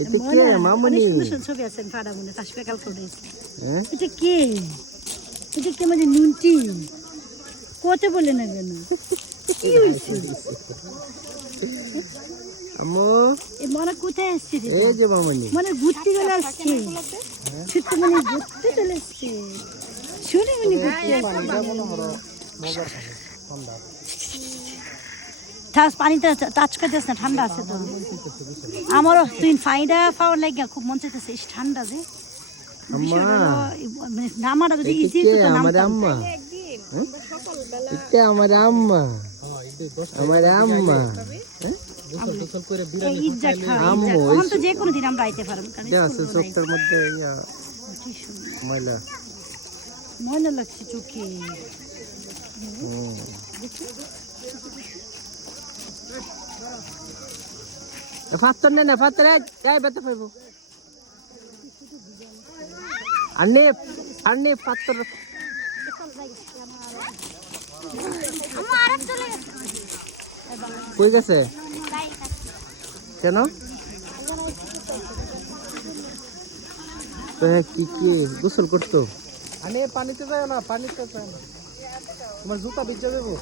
এটা কে মামুনি? সুন্দর সুন্দর ছবি আছেন ফাড়ামুনে তাসপেকাল ফটোস। এটা কে? এটা কে মানে নুনটি? কত বলে না কেন? কি হইছে? আম্মু এই মনে কোথায় আসছে রে? এই যে মামুনি। মানে ঘুরতে গেলে আসছে। ছুটতে মানে ঘুরতে চলে আসছে। শুনে মানে ঘুরতে ঠাস পানিতে টাচ করতেছ না, ঠান্ডা আছে তো। আমারও তুই ফাইডা পাওয়ার লাগে খুব মন চাইতেছে, ঠান্ডা যে মানে নামাটা যদি ইজি তো আমার আম্মা, এটা আমার আম্মা, আমার আম্মা। আম্মু তো যে কোনো দিন আমরা আইতে পারবো, চোখের মধ্যে ময়লা ময়লা লাগছে চোখে। পাথর নে না, পাথর যাই বেতে পাইব। আন্নে আন্নে পাথর কই গেছে কেন? কি কি গোসল করতো? পানিতে যায় না, পানিতে যায় না, তোমার জুতা ভিজে দেবো।